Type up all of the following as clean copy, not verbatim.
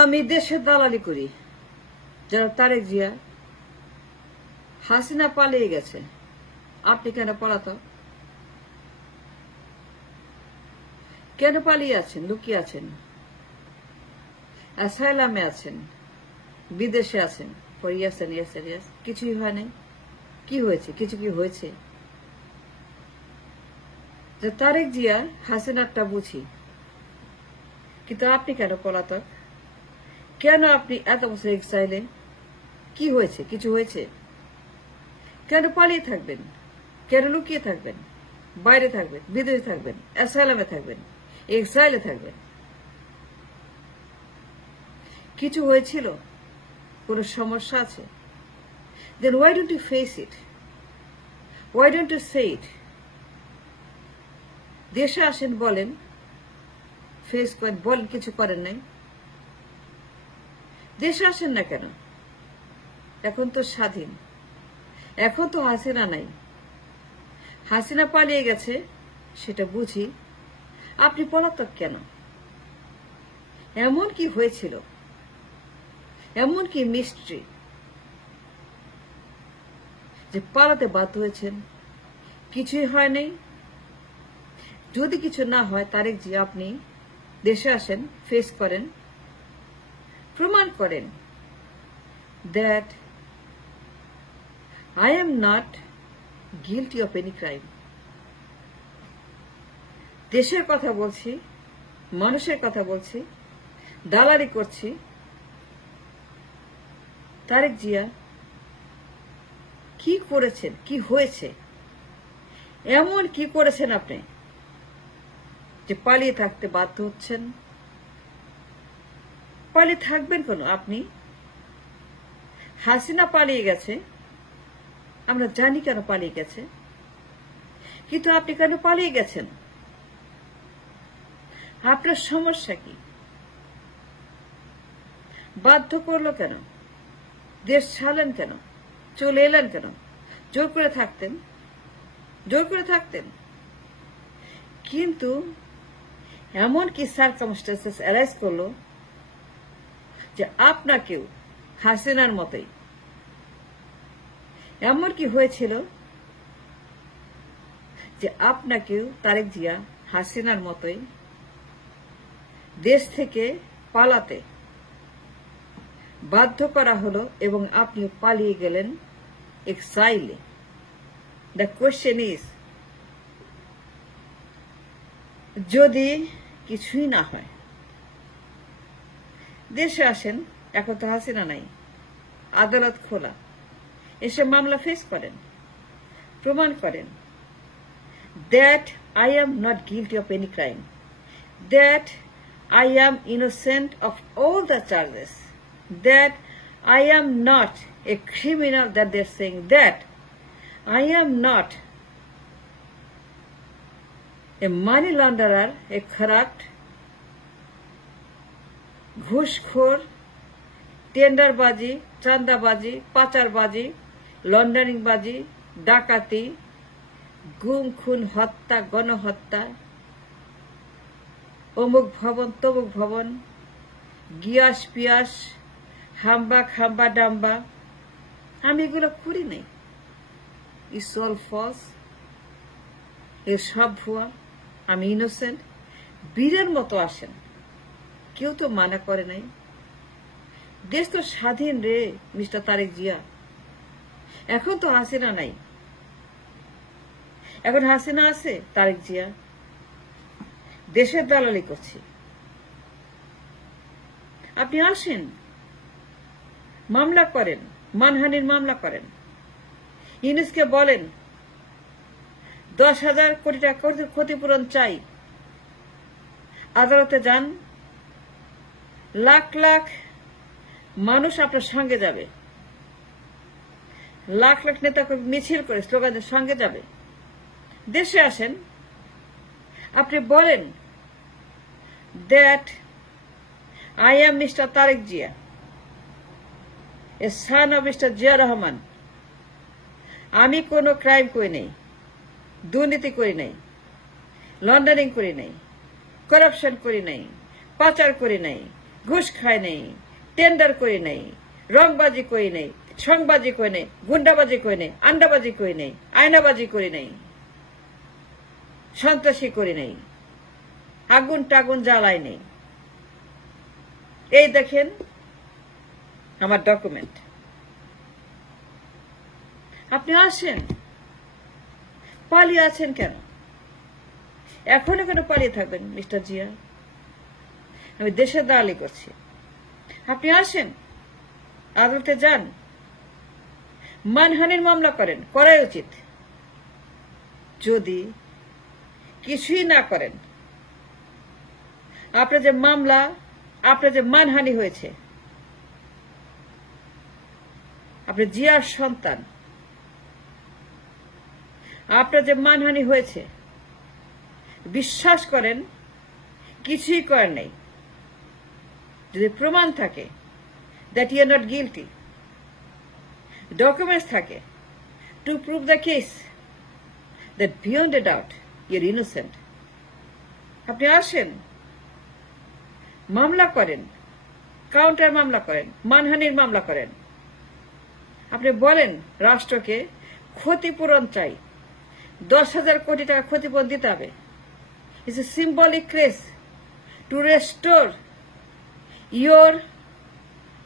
আমি দেশের দালালি করি। যারা তারেক জিয়া, হাসিনা পালিয়ে গেছে, আপনি কেন পলাতক? কেন পালিয়ে আছেন, লুকিয়ে আছেন, অ্যাসাইলামে আছেন, বিদেশে আছেন? কিছুই হয় নাই। কি হয়েছে? কিছু কি হয়েছে? যে তারেক জিয়া হাসিনারটা বুঝি, কিন্তু আপনি কেন পলাতক? কেন আপনি এত বছর এক্সাইলে? কি হয়েছে? কিছু হয়েছে? কেন পালিয়ে থাকবেন? কেন লুকিয়ে থাকবেন? বাইরে থাকবেন, বিদেশে থাকবেন, অ্যাসাইলামে থাকবেন, এক্সাইলে থাকবেন? কিছু হয়েছিল? কোন সমস্যা আছে? Then why don't you face it? Why don't you say it? দেশে আসেন, বলেন, ফেস করেন, বলেন কিছু করেন নাই। দেশে আসেন না কেন? এখন তো স্বাধীন, এখন তো হাসিনা নাই। হাসিনা পালিয়ে গেছে, সেটা বুঝি। আপনি পলাতক কেন? এমন কি হয়েছিল? এমন কি মিস্ট্রি যে পালাতে বাধ্য হয়েছেন? কিছুই হয় নাই। যদি কিছু না হয়, তারেক জি, আপনি দেশে আসেন, ফেস করেন, প্রমাণ করেন that I am not guilty of any crime. দেশের কথা বলছি, মানুষের কথা বলছি, দালালি করছি। তারেক জিয়া কি করেছেন? কি হয়েছে? এমন কি করেছেন আপনি যে পালিয়ে থাকতে বাধ্য হচ্ছেন? পালিয়ে থাকবেন কেন আপনি? হাসিনা পালিয়ে গেছে, আমরা জানি কেন পালিয়ে গেছে, কিন্তু আপনি কেন পালিয়ে গেছেন? আপনার সমস্যা কি? বাধ্য করলো কেন? দেশ ছাড়লেন কেন? চলে এলেন কেন? জোর করে থাকতেন, জোর করে থাকতেন। কিন্তু এমন কি সার্কামস্টেন্সেস অ্যারাইজ করলো যে আপনাকেও হাসিনার মতোই, এমন কি হয়েছিল যে আপনাকেও তারেক জিয়া হাসিনার মতোই দেশ থেকে পালাতে বাধ্য করা হলো এবং আপনি পালিয়ে গেলেন এক্সাইলে? দ্য কোয়েশ্চেন ইজ, যদি কিছুই না হয়, দেশে আসেন, এখন তো হাসিনা নাই, আদালত খোলা, এসে মামলা ফেস করেন, প্রমাণ করেন that I am not guilty of any crime, that I am innocent of all the charges, that I am not a criminal that they're saying, that I am not a money launderer, a corrupt, ঘুষখোর, টেন্ডারবাজি, চাঁদাবাজি, পাচারবাজি, লন্ডারিংবাজি, ডাকাতি, গুম খুন, হত্যা, গণহত্যা, অমুক ভবন তমুক ভবন, গিয়াস পিয়াস, হাম্বা খাম্বা ডাম্বা, আমি এগুলো করি নাই। ইটস অল ফলস, এর সব ভুয়া, আমি ইনোসেন্ট। বীরের মতো আসেন, কেউ তো মানা করে নাই। দেশ তো স্বাধীন রে মিস্টার তারেক জিয়া। এখন তো হাসিনা নাই, এখন হাসিনা আছে, তারেক জিয়া দেশের দালালি করছি। আপনি আসেন, মামলা করেন, মানহানির মামলা করেন, ইউনুসকে বলেন 10,000 কোটি টাকা ক্ষতিপূরণ চাই, আদালতে যান, লাখ লাখ মানুষ আপনার সঙ্গে যাবে, লাখ লাখ নেতা মিছিল করে স্লোগানের সঙ্গে যাবে। দেশে আসেন, আপনি বলেন that I am Mr. Tariq Jia, a son of Mr. Jia Rahman. আমি কোনো ক্রাইম করি নাই, দুর্নীতি করি নাই, লন্ডারিং করি নাই, করাপশন করি নাই, পাচার করি নাই, ঘুষ খায় নাই, টেন্ডার করি নাই, রংবাজি করি নাই, সংবাজি করি নাই, গুন্ডাবাজি করি নাই, আন্ডাবাজি করি নাই, আয়নাবাজি করি নাই, সন্ত্রাসী করি নাই, আগুন টাগুন জ্বালাই নেই। এই দেখেন আমার ডকুমেন্ট। আপনি আসেন, পালিয়ে আছেন কেন? এখনো কেন পালিয়ে থাকবেন মিস্টার জিয়া? আমি দেশের দালালি করছি। আপনি আসেন, আদালতে যান, মানহানির মামলা করেন, করাই উচিত। যদি কিছুই না করেন, আপনার যে মামলা, আপনার যে মানহানি হয়েছে, আপনি জিয়ার সন্তান, আপনার যে মানহানি হয়েছে, বিশ্বাস করেন কিছুই করেন নাই। যদি প্রমাণ থাকে that you are not guilty, documents থাকে to prove the case that beyond a doubt you are innocent, আপনি আসেন, মামলা করেন, কাউন্টার মামলা করেন, মানহানির মামলা করেন। আপনি বলেন রাষ্ট্রকে ক্ষতিপূরণ চাই, 10,000 কোটি টাকা ক্ষতিপূরণ দিতে হবে। It's a symbolic case to restore your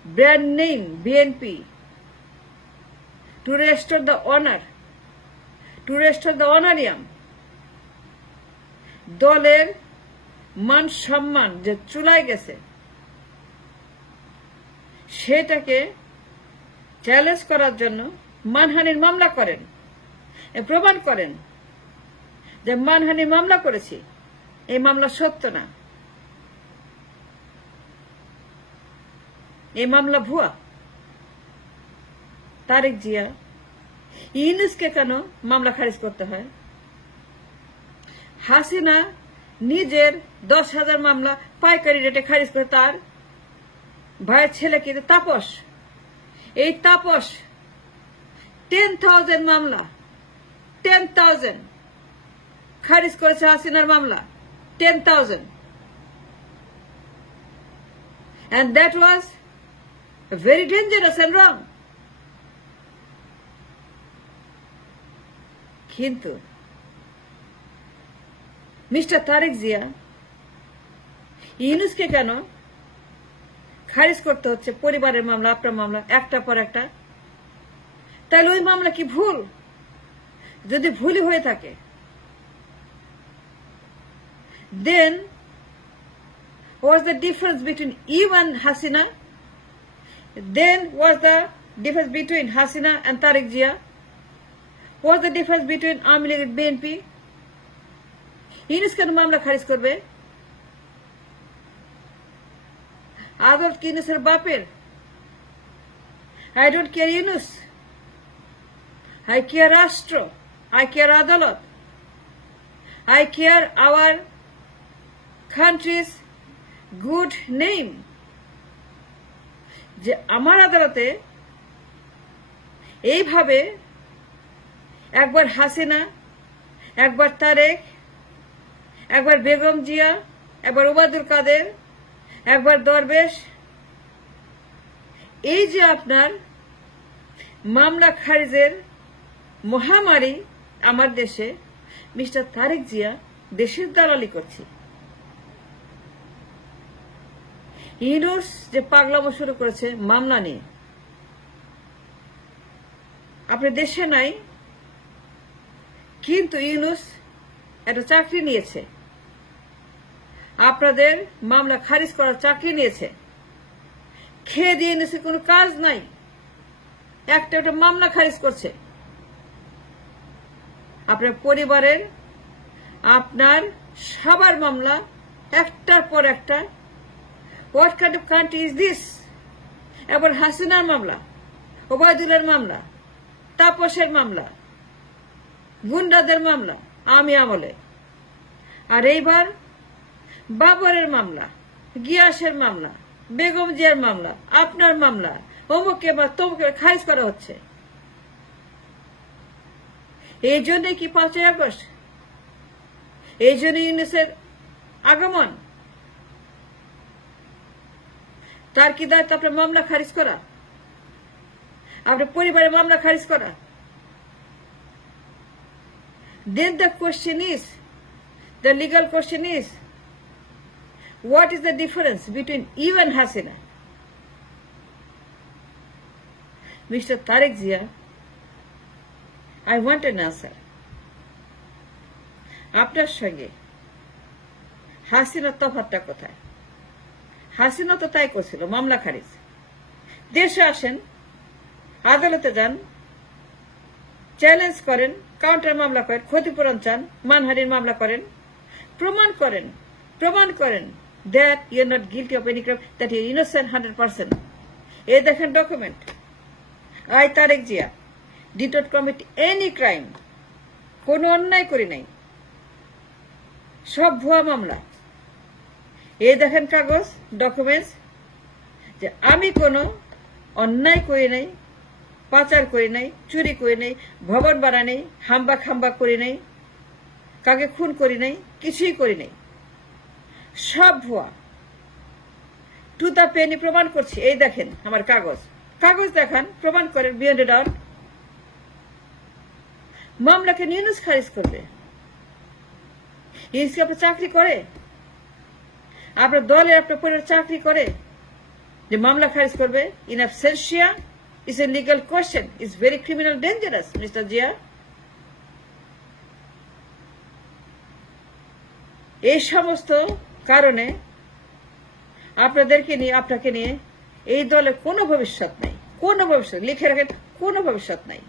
brand name, BNP, to restore the honor, to restore the honorarium. দলের মান সম্মান যে চুলায় গেছে, সেটাকে চ্যালেঞ্জ করার জন্য মানহানির মামলা করেন, প্রমাণ করেন যে মানহানির মামলা করেছি, এই মামলা সত্য না, এই মামলা ভুয়া। তারেক জিয়া, ইউনূসকে কেন মামলা খারিজ করতে হয়? হাসিনা নিজের 10,000 মামলা পাইকারি রেটে খারিজ করে তার ভাইয়ের ছেলে কিন্তু তাপস, এই তাপস 10,000 মামলা, 10,000 খারিজ করেছে হাসিনার মামলা, 10,000, and that was very dangerous and wrong. কিন্তু মিস্টার তারেক জিয়া, ইউনূসকে কেন খারিজ করতে হচ্ছে পরিবারের মামলা, আপনার মামলা, একটা পর একটা? তাহলে ওই মামলা কি ভুল? যদি ভুলই হয়ে থাকে, then what's the difference between you and Hasina? Then what's the difference between Hasina and Tariq Jia? What's the difference between Awaमी League and BNP? Yunus কেন মামলা খারিজ করবে? আদালত কি ইউনূসের বাপের? I don't care Yunus, I care রাষ্ট্র, I care আদালত, I care our country's good name. যে আমার আদালতে এইভাবে একবার হাসিনা, একবার তারেক, একবার বেগম জিয়া, একবার ওবায়দুল কাদের, একবার দরবেশ, এই যে আপনার মামলা খারিজের মহামারী আমার দেশে, মিস্টার তারেক জিয়া দেশের দালালি করছে। ইউনূস যে পাগলামো শুরু করেছে মামলা নিয়ে, আপনি দেশে নাই, কিন্তু ইউনূস একটা চাকরি নিয়েছে, আপনাদের মামলা খারিজ করার চাকরি নিয়েছে, খেয়ে দিয়ে ইউনূসের কোনো কাজ নাই, একটা মামলা খারিজ করছে। আপনার পরিবারের, আপনার সবার মামলা একটার পর একটা। What kind of country is this? এবার হাসিনার মামলা, ওবায়দুলের মামলা, তাপসের মামলা, গুন্ডাদের মামলা আমি আমলে, আর এইবার বাবরের মামলা, গিয়াসের মামলা, বেগম জিয়ার মামলা, আপনার মামলা, অমুকে বা তমুকে খারিজ করা হচ্ছে। এই জন্যই কি 5ই আগস্ট? এই জন্য ইউনূসের আগমন? তার কি দায়িত্ব আপনার মামলা খারিজ করা, আপনার পরিবারের মামলা খারিজ করা? Then the question is, the legal question is, what is the difference between you and Hasina? Mr. Tariq Zia, I want an answer. আপনার সঙ্গে হাসিনার তফাৎটা কোথায়? হাসিনা তো তাই করছিল, মামলা খারিজ। দেশে আসেন, আদালতে যান, চ্যালেঞ্জ করেন, কাউন্টার মামলা করেন, ক্ষতিপূরণ চান, মানহানির মামলা করেন, প্রমাণ করেন that you are not guilty of any crime, that you are innocent 100%. এই দেখেন document. I, Tariq Zia, did not commit any crime. কোন অন্যায় করি নাই, সব ভুয়া মামলা। এই দেখেন কাগজ, ডকুমেন্টস, যে আমি কোনো অন্যায় করি নাই, পাচার করি নাই, চুরি করি নাই, ভবন বাড়া নেই, হাম্বা খাম্বা করি নাই, কাকে খুন করি নাই, কিছুই করি নাই, সব ভুয়া। টু দা পেনি প্রমাণ করছি। এই দেখেন আমার কাগজ, কাগজ দেখান, প্রমাণ করেন বিয়ন্ড এ ডাউট। মামলাকে নিউজ খারিজ করবে। ইনসি আপনার চাকরি করে, আপনার দলে আপনার পরিবার চাকরি করে যে মামলা খারিজ করবে? In absentia is a legal question. It's very criminal dangerous, Mr. Zia. এই সমস্ত কারণে আপনাদেরকে নিয়ে, আপনাকে নিয়ে এই দলে কোনো ভবিষ্যৎ নাই, কোনো ভবিষ্যৎ, লিখে রাখেন, কোনো ভবিষ্যৎ নাই।